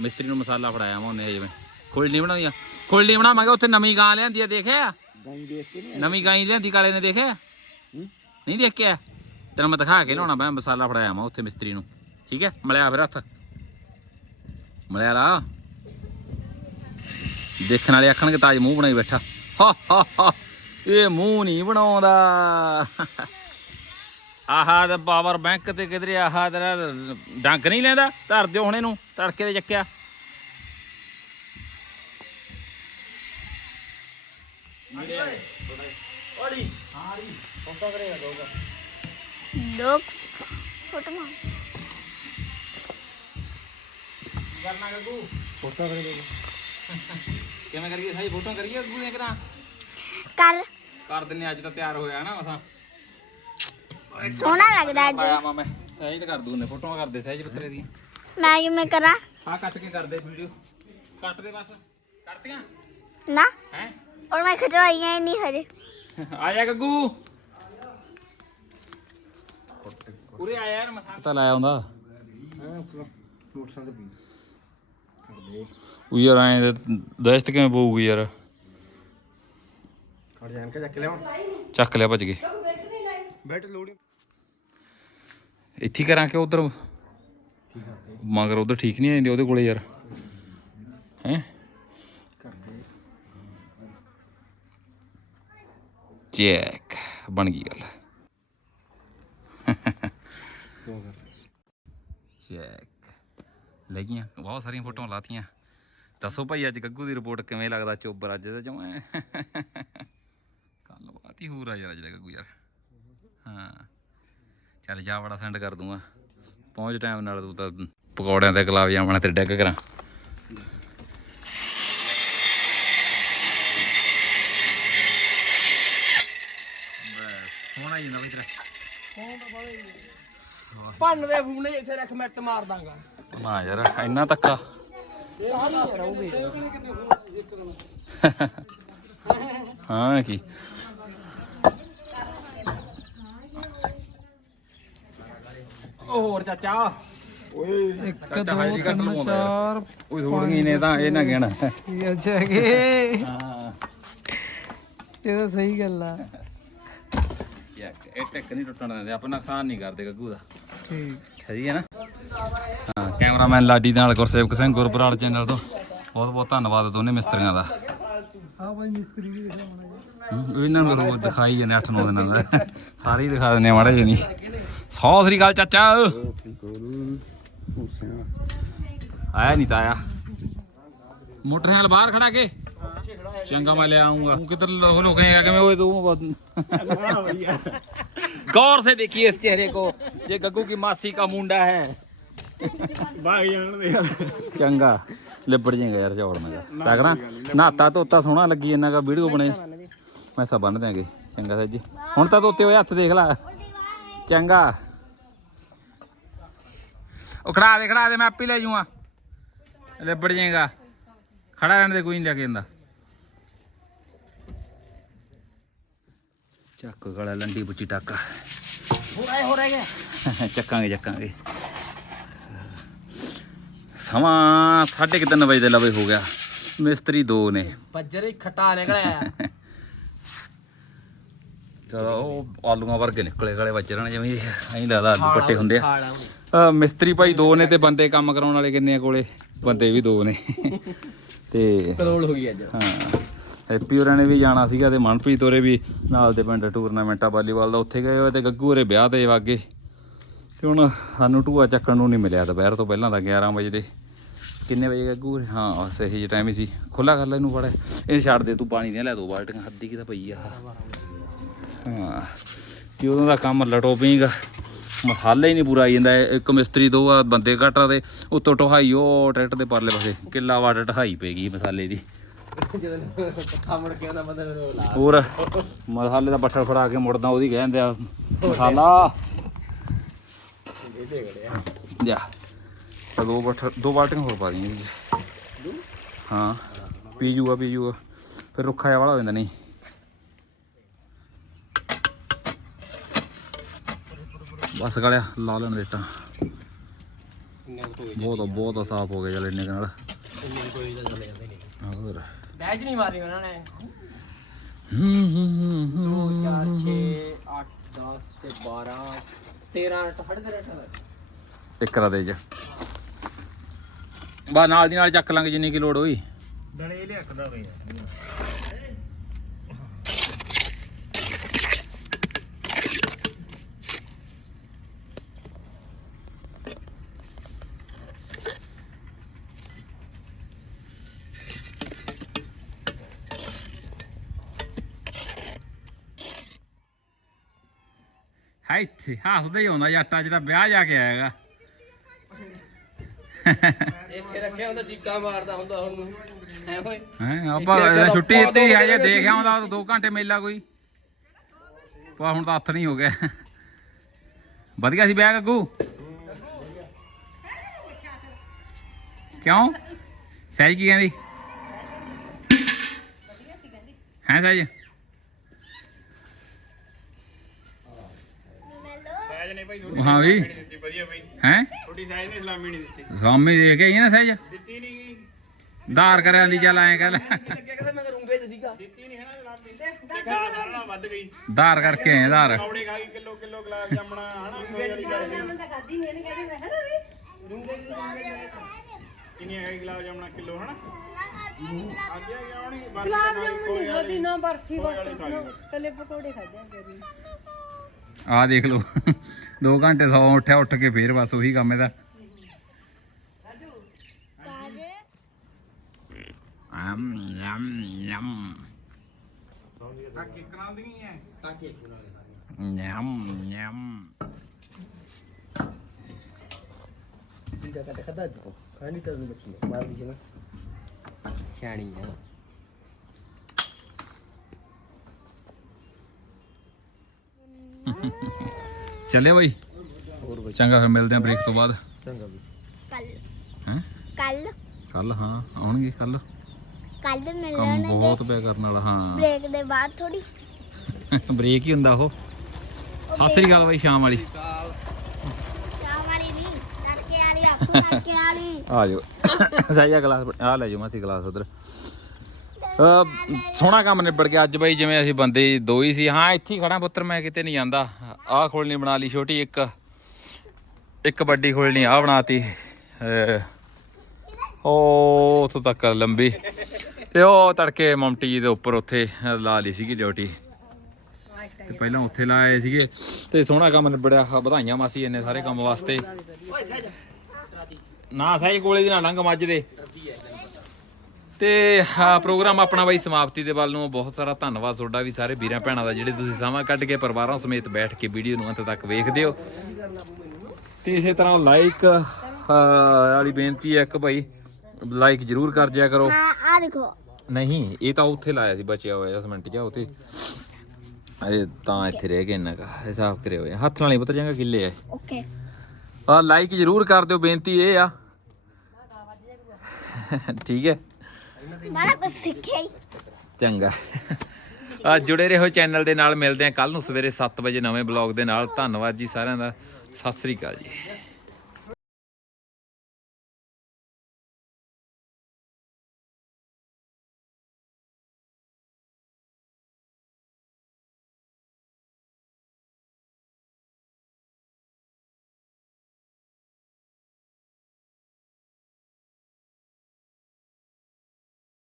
ਮਿਸਤਰੀ ਨੂੰ ਮਸਾਲਾ ਫੜਾਇਆ ਮੈਂ ਉਹਨੇ ਜਿਵੇਂ। ਖੁੱਲਣੀ ਬਣਾਉਂਦੀ ਆ। ਖੁੱਲਣੀ ਬਣਾਵਾਂਗੇ ਉੱਥੇ ਨਵੀਂ ਗਾਂ ਲਿਆਂਦੀ ਆ ਦੇਖਿਆ?
ਨਹੀਂ
ਨਵੀਂ ਗਾਂ ਲਿਆਂਦੀ ਕਾਲੇ ਨੇ ਦੇਖਿਆ? ਨਹੀਂ ਦੇਖਿਆ? ਤੈਨੂੰ ਮੈਂ ਦਿਖਾ ਕੇ ਲਿਆਉਣਾ ਮੈਂ ਮਸਾਲਾ ਫੜਾਇਆ ਮੈਂ ਉੱਥੇ ਮਿਸਤਰੀ ਨੂੰ। ਠੀਕ ਹੈ? ਮਲਿਆ ਫਿਰ ਹੱਥ। ਮਲਿਆ ਲਾ। ਦੇਖਣ ਵਾਲੇ ਆਖਣਗੇ ਤਾਜ ਮੂੰਹ ਬਣਾਈ ਬੈਠਾ। ਹਾ ਹਾ ਹਾ ਇਹ ਮੂੰਹ ਨਹੀਂ ਬਣਾਉਂਦਾ। ਆਹਾ ਤੇ ਪਾਵਰ ਬੈਂਕ ਤੇ ਕਿਧਰੇ ਆਹਾ ਤੇਰਾ ਡੰਕ ਨਹੀਂ ਲੈਂਦਾ ਧਰ ਦਿਓ ਹੁਣ ਇਹਨੂੰ ਤੜਕੇ ਦੇ ਚੱਕਿਆ।
ਦੋ ਫੋਟੋ ਮਾਰ।
ਕਿਵੇਂ ਕਰੀਏ? ਸਾਈ ਫੋਟੋ ਕਰੀਏ ਅੱਗੂ ਦੇ ਕਰਾਂ
ਕਰ।
ਕਰ ਦਿੰਨੇ ਅੱਜ ਤਾਂ ਤਿਆਰ ਹੋਇਆ ਨਾ ਮਸਾਂ।
ਸੋਹਣਾ ਲੱਗਦਾ ਅੱਜ।
ਆਇਆ ਮਾ ਸਹਿਜ ਕਰ ਦੂਨੇ ਫੋਟੋਆਂ ਕਰਦੇ ਸਹਿਜ ਪੁੱਤਰੇ ਦੀ
ਮੈਂ ਕਿਵੇਂ ਕਰਾਂ?
ਆ ਕੱਟ ਕੇ ਕਰਦੇ ਵੀਡੀਓ। ਕੱਟ ਦੇ ਬਸ। ਕਰਤੀਆਂ?
ਨਾ।
ਹੈ?
ਔਰ ਮੈਂ ਖਿਚਵਾਈਆਂ ਹੀ ਨਹੀਂ ਹਜੇ।
ਆ ਜਾ ਗੱਗੂ। ਪੂਰੇ ਆਇਆ ਯਾਰ ਮਸਾਂ। ਪਤਾ ਲਾਇਆ ਹੁੰਦਾ।
ਮੋਟਰਸਾਈਕਲ ਪੀ ਕਰਦੇ
ਉਹ ਯਾਰ ਐ ਦਹਿਸ਼ਤ ਕਿਵੇਂ ਪਊਗੀ ਯਾਰ?
ਖੜ ਜਾਣ ਕੇ ਚੱਕ ਲਿਆਵਾਂ।
ਚੱਕ ਲਿਆ ਭੱਜ ਕੇ।
ਬੈਠ ਲੋੜੀ।
ਇੱਥੇ ਹੀ ਕਰਾਂ ਕਿ ਉਧਰ? ਮਗਰ ਉਧਰ ਠੀਕ ਨਹੀਂ ਆਉਂਦੇ ਉਹਦੇ ਕੋਲੇ ਯਾਰ। ਹੈ? ਚੈੱਕ ਬਣ ਗਈ ਗੱਲ। ਚੈੱਕ। ਲੈ ਗਈਆਂ ਬਹੁਤ ਸਾਰੀਆਂ ਫੋਟੋਆਂ ਲਾਤੀਆਂ। ਦੱਸੋ ਭਾਈ ਅੱਜ ਗੱਗੂ ਦੀ ਰਿਪੋਰਟ ਕਿਵੇਂ ਲੱਗਦਾ ਚੋਬਰ ਅੱਜ ਦਾ ਜਮਾ? ਕੱਲ ਬਾਤ ਹੀ ਹੋਰ ਆ ਯਾਰ ਅੱਜ ਦਾ ਗੱਗੂ ਯਾਰ। ਹਾਂ। ਚੱਲ ਜਾ ਬੜਾ ਸੈਂਡ ਕਰ ਦੂੰਗਾ। ਪਹੁੰਚ ਟਾਈਮ ਨਾਲ ਤੂੰ ਤਾਂ ਪਕੌੜਿਆਂ ਤੇ ਗੁਲਾਬ ਜਾਮਣਾ ਤੇ ਡੈਕ ਕਰਾਂ। ਹੁਣ ਆਈ ਨਾ ਵੀ ਤੇਰਾ।
ਭੰਨ ਦੇ ਫੂਨੇ ਇੱਥੇ ਰੱਖ ਮਿੱਟ ਮਾਰ ਦਾਂਗਾ।
ਨਾ ਯਾਰ ਇੰਨਾ ਤੱਕਾ ਹਾਂ ਕੀ?
ਹੋਰ ਚਾਚਾ।
ਇੱਕ ਦੋ ਤਿੰਨ ਚਾਰ ਓਏ ਥੋੜ ਗਈ ਨੇ ਤਾਂ ਇਹ ਨਾ ਕਹਿਣਾ।
ਅੱਛਾ ਕੇ
ਹਾਂ
ਇਹ ਤਾਂ ਸਹੀ ਗੱਲ ਆ।
ਚੈੱਕ ਇਹ ਟੱਕ ਨਹੀਂ ਟੁੱਟਣ ਦਿੰਦੇ ਆਪਾਂ ਨੁਕਸਾਨ ਨਹੀਂ ਕਰਦੇ ਗੱਗੂ ਦਾ।
ਠੀਕ।
ਸਹੀ ਹੈ ਨਾ? ਕੈਮਰਾਮੈਨ ਲਾਡੀ ਦੇ ਨਾਲ ਗੁਰਸੇਵਕ ਸਿੰਘ ਗੁਰਬਰਾਲ ਚੈਨਲ ਤੋਂ ਬਹੁਤ ਬਹੁਤ ਧੰਨਵਾਦ ਦੋਨੇ ਮਿਸਤਰੀਆਂ ਦਾ
ਆ ਭਾਈ ਮਿਸਤਰੀ ਵੀ ਦਿਖਾਉਣਾ
ਹੂੰ, ਇਹਨਾਂ ਨੂੰ ਰੋਜ਼ ਦਿਖਾਈ ਜਾਂਦੇ 8-9 ਦਿਨਾਂ ਦਾ ਸਾਰੇ ਹੀ ਦਿਖਾ ਦਿੰਦੇ ਆ ਮਾੜੇ ਜਿਹੇ ਨਹੀਂ ਸੌ ਸ੍ਰੀ ਅਕਾਲ ਚਾਚਾ ਆਇਆ ਨਹੀਂ ਤਾਇਆ ਮੋਟਰਸਾਈਕਲ ਬਾਹਰ ਖੜਾ ਕੇ ਚੰਗਾ ਮੈਂ ਲੈ ਆਉਂਗਾ ਤੂੰ ਕਿੱਧਰ ਲੋਕ ਲੋਕੇਗਾ ਕਿਵੇਂ ਓਏ ਤੂੰ गौर से देखिए इस चेहरे को ये गग्गू की मासी का मुंडा है
ਬਾਗ ਜਾਣ ਦੇ।
ਚੰਗਾ। ਲਿਬੜ ਜਾਏਗਾ ਯਾਰ ਚੌੜ ਮੈਂ ਲੱਗਣਾ ਨਾਤਾ ਧੋਤਾ ਸੋਹਣਾ ਲੱਗੀ ਇਹਨਾਂ ਦਾ ਵੀਡੀਓ ਬਣੇ। ਮੈਂ ਸਭ ਬੰਨ ਦਿਆਂਗੇ। ਚੰਗਾ ਸੱਜੀ। ਹੁਣ ਤਾਂ ਧੋਤੇ ਹੋਏ ਹੱਥ ਦੇਖ ਲੈ। ਚੰਗਾ। ਉਹ ਖੜਾ ਦੇ ਖੜਾ ਦੇ ਮੈਂ ਆਪੇ ਲੈ ਜੂਆਂ ਲਿਬੜ ਜਾਏਗਾ। ਖੜਾ ਰਹਿਣ ਦੇ ਕੋਈ ਨਹੀਂ ਲੈ ਕੇ ਜਾਂਦਾ। ਚੱਕ ਗਲਾ ਲੰਡੀ ਬੁੱਚੀ ਟੱਕ।
ਹੋ ਰਿਹਾ ਹੋ ਰਿਹਾ।
ਚੱਕਾਂਗੇ ਚੱਕਾਂਗੇ। ਸਮਾਂ ਸਾਢੇ ਕੁ ਤਿੰਨ ਵਜੇ ਦੇ ਲਵੇ ਹੋ ਗਿਆ। ਮਿਸਤਰੀ ਦੋ ਨੇ।
ਬੱਜਰ ਹੀ ਖਟਾ ਨਿਕਲਿਆ।
ਚਲੋ ਉਹ ਆਲੂਆਂ ਵਰਗੇ ਨਿਕਲੇ ਗਲੇ ਵੱਜ ਰਹਿਣ ਜਿਵੇਂ ਐਂ ਲੱਗਦਾ ਆਲੂ ਪੱਟੇ ਹੁੰਦੇ ਆ। ਮਿਸਤਰੀ ਭਾਈ ਦੋ ਨੇ ਤੇ ਬੰਦੇ ਕੰਮ ਕਰਾਉਣ ਵਾਲੇ ਕਿੰਨੇ ਆ ਕੋਲੇ? ਬੰਦੇ ਵੀ ਦੋ ਨੇ। ਤੇ
ਕਰੋਲ ਹੋ ਗਈ ਅੱਜ।
ਹਾਂ ਹੈਪੀ ਹੋਰਾਂ ਨੇ ਵੀ ਜਾਣਾ ਸੀਗਾ ਤੇ ਮਨਪ੍ਰੀਤ ਹੋਰੇ ਵੀ ਨਾਲ ਦੇ ਪਿੰਡ ਟੂਰਨਾਮੈਂਟ ਆ ਵਾਲੀਬਾਲ ਦਾ। ਉੱਥੇ ਗਏ ਹੋਏ ਤੇ ਗੱਗੂ ਹੋਰੇ ਵਿਆਹ ਤੇ ਵਾਗੇ। ਤੇ ਹੁਣ ਸਾਨੂੰ ਟੂਆ ਚੱਕਣ ਨੂੰ ਨਹੀਂ ਮਿਲਿਆ ਦੁਪਹਿਰ ਤੋਂ ਪਹਿਲਾਂ ਦਾ 11 ਵਜੇ ਦੇ। ਕਿੰਨੇ ਵਜੇ ਗੱਗੂ? ਹਾਂ ਸਹੀ ਜਿਹੇ ਟਾਈਮ ਹੀ ਸੀ। ਖੁੱਲਾ ਕਰ ਲੈ ਇਹਨੂੰ ਬੜਾ ਇਹ ਛੱਡ ਦੇ ਤੂੰ ਪਾਣੀ ਦੀਆਂ ਲੈ ਦੋ ਬਾਲਟੀਆਂ। ਹੱਦੀ ਕਿਤਾ ਪਈ ਆ। ਹਾਂ ਤੇ ਉਦੋਂ ਦਾ ਕੰਮ ਲਟੋ ਪੀਂਗਾ। ਮਸਾਲਾ ਹੀ ਨਹੀਂ ਪੂਰਾ ਆਈ ਜਾਂਦਾ। ਇੱਕ ਮਿਸਤਰੀ ਦੋ ਆ ਬੰਦੇ ਘਟਾ ਦੇ। ਉੱਤੋਂ ਢਹਾਈ ਉਹ ਟਰੈਕਟਰ ਦੇ ਪਰਲੇ ਪਾਸੇ। ਕਿੱਲਾ ਵਾਟ ਢਹਾਈ ਪੈ ਗਈ ਮਸਾਲੇ ਦੀ।
ਕੇ
ਹੋਰ ਮਸਾਲੇ ਦਾ ਬੱਠਲ ਫੜਾ ਕੇ ਮੁੜਦਾ ਉਹਦੀ ਕਹਿੰਦੇ ਆ ਮਸਾਲਾ। ਜਾ। ਤਾਂ ਦੋ ਬੱਠਲ ਦੋ ਬਾਲਟੀਆਂ ਹੋਰ ਪਾ ਦੀਆਂ ਜੀ। ਹਾਂ ਪੀ ਜੂਗਾ ਪੀ ਜੂਗਾ ਫਿਰ ਰੁੱਖਾ ਜਿਹਾ ਵਾਲਾ ਹੋ ਜਾਂਦਾ ਨਹੀਂ। ਬਸ ਗਲਿਆ ਲਾ ਲੈਣ ਦੇ ਤਾਂ ਬਹੁਤ ਬਹੁਤ ਸਾਫ਼ ਹੋ ਗਿਆ ਚੱਲ ਇੰਨੇ ਨਾਲ। ਹੋਰ।
ਬੈਜ ਨਹੀਂ ਮਾਰੀ ਉਹਨਾਂ ਨੇ।
ਹੂੰ ਹੂੰ ਹੂੰ
2
ਹੂੰ
4 6 8 10 ਤੇ 12 13 ਸਾਢੇ 13 ਅਠਾਰਾਂ
ਇੱਕ ਰਾ ਦੇ ਚ। ਬਾ ਨਾਲ ਦੀ ਨਾਲ ਚੱਕ ਲਾਂਗੇ ਜਿੰਨੀ ਕੀ ਲੋੜ ਹੋਈ।
ਦਲੇ ਲਿਆਕਦਾ
ਹੈ ਇੱਥੇ ਹੱਸਦਾ ਹੀ ਆਉਂਦਾ ਜੱਟ ਅੱਜ ਦਾ ਵਿਆਹ ਜਾ ਕੇ ਆਏਗਾ
ਇੱਥੇ ਰੱਖਿਆ ਹੁੰਦਾ ਚੀਕਾ ਮਾਰਦਾ ਹੁੰਦਾ ਹੁਣ। ਨੂੰ ਐ ਓਏ
ਹੈ ਆਪਾਂ ਇਹਦਾ ਛੁੱਟੀ ਦਿੱਤੀ ਹਜੇ ਦੇਖ ਆਉਂਦਾ 2 ਘੰਟੇ ਮੇਲਾ ਕੋਈ। ਪਰ ਹੁਣ ਤਾਂ ਹੱਥ ਨਹੀਂ ਹੋ ਗਿਆ। ਵਧੀਆ ਸੀ ਬੈਗ ਅੱਗੂ? ਕਿਉਂ? ਸਹਿਜ ਕੀ ਕਹਿੰਦੀ? ਹੈ ਸਹਿਜ?
ਸਾਇਜ ਨੇ ਭਾਈ
ਹਾਂ ਵੀ।
ਵਧੀਆ ਬਈ।
ਹੈ?
ਛੋਟੀ ਸਾਇਜ ਨੇ ਸਲਾਮੀ ਨਹੀਂ ਦਿੱਤੀ।
ਸਾਮੀ ਦੇ ਕੇ ਆਈ ਨਾ ਸਹਿਜ?
ਦਿੱਤੀ ਨਹੀਂ ਗਈ।
ਧਾਰ ਕਰਿਆਂ ਦੀ ਚੱਲ ਐਂ ਕਰ।
ਅੱਗੇ ਕਹਿੰਦਾ ਮੈਂ ਕਰੂੰਗਾ ਤੇ ਸੀਗਾ।
ਦਿੱਤੀ ਨਹੀਂ ਹੈ ਨਾ ਸਲਾਮੀ। ਤੇ ਗਾਸ ਨਾਲ ਵੱਧ ਗਈ।
ਧਾਰ ਕਰਕੇ ਆਏ ਧਾਰ।
ਕੌੜੇ ਖਾ ਗਈ ਕਿਲੋ ਕਿਲੋ ਗੁਲਾਬ ਜਾਮਣਾ ਹਨਾ ਕੋਈ ਵਾਲੀ ਗੱਲ ਨਹੀਂ।
ਮੈਂ ਤਾਂ ਖਾਦੀ ਨਹੀਂ ਇਹਨੇ ਕਹਿੰਦੇ ਮੈਂ ਹਨਾ ਵੀ।
ਕਿੰਨੀਆਂ ਖਾਈ ਗੁਲਾਬ ਜਾਮਣਾ ਕਿਲੋ ਹਨਾ? ਅੱਗੇ ਆ ਗਿਆ ਹੋਣੀ ਬਾਕੀ
ਗੁਲਾਬ
ਗੱਲ
ਖਾਦੀ ਨਾ ਬਰਫੀ ਬਸ। ਕੱਲੇ ਪਕੌੜੇ ਖਾਦੇ ਆ ਗਰੀ
ਆ ਦੇਖ ਲਓ। 2 ਘੰਟੇ ਸੌ ਉੱਠਿਆ ਉੱਠ ਕੇ ਫੇਰ ਬਸ ਉਹੀ ਕੰਮ ਇਹਦਾ। ਅਮ ਯਮ ਯਮ
ਕਿਕਰਾਂ ਦੀ ਨਹੀਂ ਹੈ
ਕਾਕੇ ਸੁਣਾ ਦੇ ਸਾਰੀਆਂ
ਯਮ ਯਮ
ਜਿੰਦਾ ਕੱਟ ਖਦਾ ਜੋ ਖਾਣੀ ਤਾਂ ਨੂੰ ਬੱਚੀ ਮਾਰ ਦੀ ਜਨਾ ਸਿਆਣੀ ਆ।
ਚੱਲੇ ਬਾਈ।
ਹੋਰ ਬਈ
ਚੰਗਾ ਫਿਰ ਮਿਲਦੇ ਆਂ ਬ੍ਰੇਕ ਤੋਂ ਬਾਅਦ।
ਚੰਗਾ ਵੀ
ਕੱਲ।
ਹੈ?
ਕੱਲ।
ਕੱਲ ਹਾਂ ਆਉਣਗੇ ਕੱਲ।
ਕੱਲ
ਕੰਮ
ਮਿਲਣਗੇ
ਬਹੁਤ ਪਿਆ ਕਰਨ ਵਾਲਾ ਹਾਂ।
ਬ੍ਰੇਕ ਦੇ ਬਾਅਦ ਥੋੜੀ
ਬ੍ਰੇਕ ਹੀ ਹੁੰਦਾ ਉਹ। ਸਤਿ ਸ੍ਰੀ ਅਕਾਲ ਬਾਈ ਸ਼ਾਮ ਵਾਲੀ।
ਸ਼ਾਮ ਵਾਲੀ ਨਹੀਂ ਤੜਕੇ ਵਾਲੀ ਆਪੂ ਤੜਕੇ ਵਾਲੀ।
ਆ ਜਾਓ। *coughs* ਸਹੀਆ ਗਲਾਸ ਆ ਲੈ ਜਾਓ ਮਾਸੀ ਗਲਾਸ ਉਧਰ। ਸੋਹਣਾ ਕੰਮ ਨਿਬੜ ਗਿਆ। ਅੱਜ ਬਾਈ ਜਿਵੇਂ ਅਸੀਂ ਬੰਦੇ ਦੋ ਹੀ ਸੀ। ਹਾਂ ਇੱਥੇ ਹੀ ਖੜਾ ਪੁੱਤਰ ਮੈਂ ਕਿਤੇ ਨਹੀਂ ਜਾਂਦਾ। ਆਹ ਖੋਲਣੀ ਬਣਾ ਲਈ ਛੋਟੀ ਇੱਕ। ਇੱਕ ਵੱਡੀ ਖੋਲਣੀ ਆ ਬਣਾਤੀ ਅਹ, ਉਹ ਉੱਥੋਂ ਤੱਕ ਲੰਬੀ। ਤੇ ਉਹ ਤੜਕੇ ਮਮਟੀ ਜੀ ਦੇ ਉੱਪਰ ਉੱਥੇ ਲਾ ਲਈ ਸੀਗੀ ਡਿਊਟੀ। ਤੇ ਪਹਿਲਾਂ ਉੱਥੇ ਲਾਏ ਸੀਗੇ। ਤੇ ਸੋਹਣਾ ਕੰਮ ਨਿਬੜਿਆ। ਵਧਾਈਆਂ ਮਾਸੀ ਇੰਨੇ ਸਾਰੇ ਕੰਮ ਵਾਸਤੇ। ਨਾ ਸਹੀ ਕੋਲੇ ਦੀ ਨਾ ਲੰਘ ਮੱਝ ਦੇ। ਤੇ ਹਾਂ ਪ੍ਰੋਗਰਾਮ ਆਪਣਾ ਬਾਈ ਸਮਾਪਤੀ ਦੇ ਵੱਲ ਨੂੰ ਬਹੁਤ ਸਾਰਾ ਧੰਨਵਾਦ ਤੁਹਾਡਾ ਵੀ ਸਾਰੇ ਵੀਰਾਂ ਭੈਣਾਂ ਦਾ ਜਿਹੜੇ ਤੁਸੀਂ ਸਮਾਂ ਕੱਢ ਕੇ ਪਰਿਵਾਰਾਂ ਸਮੇਤ ਬੈਠ ਕੇ ਵੀਡੀਓ ਨੂੰ ਅੰਤ ਤੱਕ ਵੇਖਦੇ ਹੋ। ਤੇ ਇਸੇ ਤਰ੍ਹਾਂ ਲਾਈਕ ਵਾਲੀ ਬੇਨਤੀ ਹੈ ਇੱਕ ਭਾਈ ਲਾਈਕ ਜਰੂਰ ਕਰ ਜਿਆ ਕਰੋ।
ਹਾਂ ਆ ਦੇਖੋ।
ਨਹੀਂ ਇਹ ਤਾਂ ਉੱਥੇ ਲਾਇਆ ਸੀ ਬਚਿਆ ਹੋਇਆ ਸਿਮੈਂਟ ਜਾ ਉਤੇ ਇਹ ਤਾਂ ਇੱਥੇ ਰਹਿ ਗਏ ਇੰਨਾ ਕਾ ਹਿਸਾਬ ਕਰਿਆ ਹੋਇਆ। ਹੱਥ ਨਾਲ ਹੀ ਪਤਾ ਜਾਂਗਾ ਕਿੱਲੇ ਆ
ਓਕੇ
ਆ ਲਾਈਕ ਜਰੂਰ ਕਰ ਦਿਓ ਬੇਨਤੀ ਇਹ ਆ। ਠੀਕ ਹੈ।
ਮੈਂ ਕੁਝ ਸਿੱਖਿਆ ਹੀ।
ਚੰਗਾ। ਆ ਜੁੜੇ ਰਹੋ ਚੈਨਲ ਦੇ ਨਾਲ, ਮਿਲਦੇ ਆ ਕੱਲ ਨੂੰ ਸਵੇਰੇ 7 ਵਜੇ ਨਵੇਂ ਬਲੌਗ ਦੇ ਨਾਲ। ਧੰਨਵਾਦ ਜੀ ਸਾਰਿਆਂ ਦਾ। ਸਤਿ ਸ੍ਰੀ ਅਕਾਲ ਜੀ।